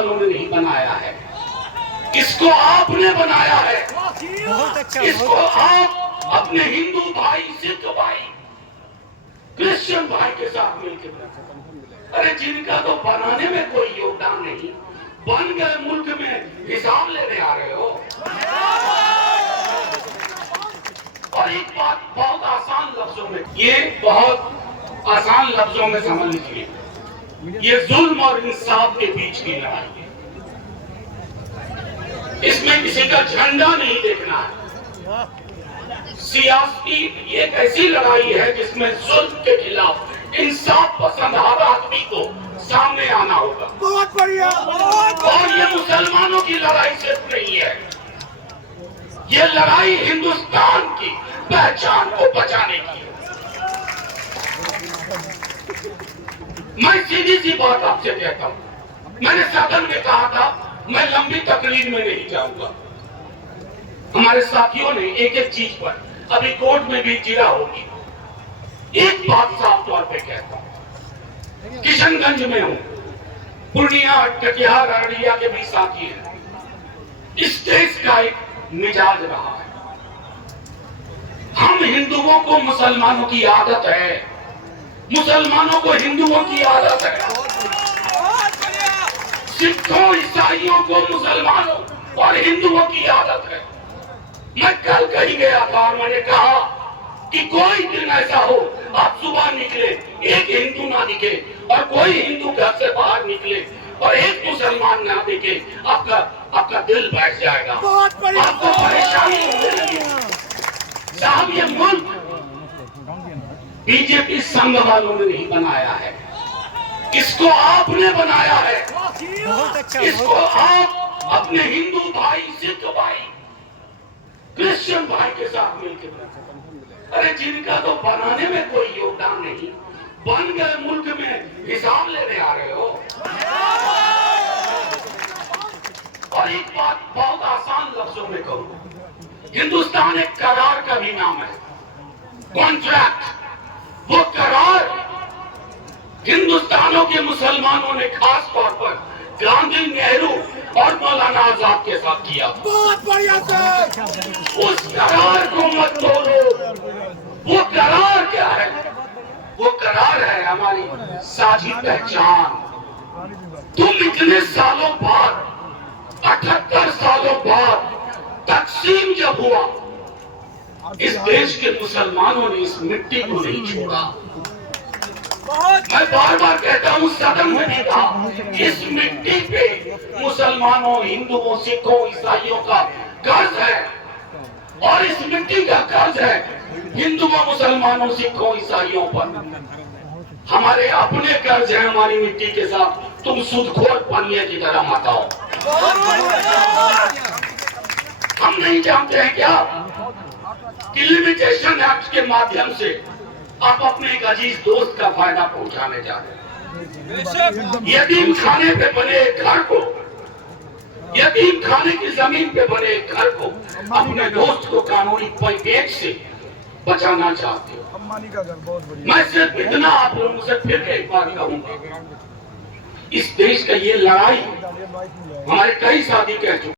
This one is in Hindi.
वालों ने नहीं बनाया है, इसको आपने बनाया है। इसको आप अपने हिंदू भाई, सिख भाई, क्रिश्चियन भाई के साथ मिलकर, अरे जिनका तो बनाने में कोई योगदान नहीं, बन गए मुल्क में हिसाब लेने आ रहे हो। और एक बात बहुत आसान लफ्जों में, ये बहुत आसान लफ्जों में समझ लीजिए, ये जुल्म और इंसाफ के बीच की लड़ाई है। इसमें किसी का झंडा नहीं देखना है। सियासी एक ऐसी लड़ाई है जिसमें जुल्म के खिलाफ इंसाफ पसंद हर आदमी को सामने आना होगा। बहुत बढ़िया। और ये मुसलमानों की लड़ाई सिर्फ नहीं है, ये लड़ाई हिंदुस्तान की पहचान को बचाने की है। मैं सीधी सी बात आपसे कहता हूं, मैंने सदन में कहा था मैं लंबी तकरीर में नहीं जाऊंगा। हमारे साथियों ने एक एक चीज पर अभी कोर्ट में भी जिरा होगी। एक बात साफ तौर पे कहता हूं, किशनगंज में हूं, पूर्णिया, कटिहार, अररिया के भी साथी हैं। इस देश का एक मिजाज रहा है, हम हिंदुओं को मुसलमानों की आदत है, मुसलमानों को हिंदुओं की आदत है, सिखों ईसाइयों को मुसलमानों और हिंदुओं की आदत है। मैं कल कहीं गया था और मैंने कहा कि कोई दिन ऐसा हो आप सुबह निकले, एक हिंदू ना दिखे और कोई हिंदू घर से बाहर निकले और एक मुसलमान ना दिखे, आपका दिल बैठ जाएगा, आपको परेशानी होने लगेगी। साहब ये मुल्क बीजेपी संघ वालों ने नहीं बनाया है, इसको आपने बनाया है। इसको आप अपने हिंदू भाई, सिख भाई, क्रिश्चियन भाई के साथ मिलकर, अरे जिनका तो बनाने में कोई योगदान नहीं, बन गए मुल्क में हिसाब लेने आ रहे हो। और एक बात बहुत आसान लफ्जों में कहूं, हिंदुस्तान एक करार का भी नाम है, कॉन्ट्रैक्ट। वो करार हिंदुस्तानों के मुसलमानों ने खास तौर पर गांधी, नेहरू और मौलाना आजाद के साथ किया। बहुत बढ़िया सर। उस करार को मत तोड़ो। वो करार क्या है? वो करार है हमारी साझी पहचान। तुम इतने सालों बाद, 78 सालों बाद तकसीम जब हुआ, इस देश के मुसलमानों ने इस मिट्टी को नहीं छोड़ा। मैं बार बार कहता हूं, सदन में भी कहा, इस मिट्टी पे मुसलमानों, हिंदुओं, सिखों, ईसाइयों का कर्ज है। और इस मिट्टी का कर्ज है हिंदुओं, मुसलमानों, सिखों, ईसाइयों पर। हमारे अपने कर्ज है हमारी मिट्टी के साथ। तुम सूदखोर पनिये की तरह मत आओ। हम नहीं जानते हैं क्या कि लिमिटेशन एक्ट के माध्यम से आप अपने एक अजीज दोस्त का फायदा पहुंचाने जा रहे हैं। यतीम खाने पे बने एक घर को, यतीम खाने की जमीन पे बने एक घर को अपने दोस्त को कानूनी पैकेज से बचाना चाहते हो। मैं सिर्फ इतना आप लोगों से फिर एक बार कहूंगा, इस देश का ये लड़ाई हमारे कई साथी कह चुके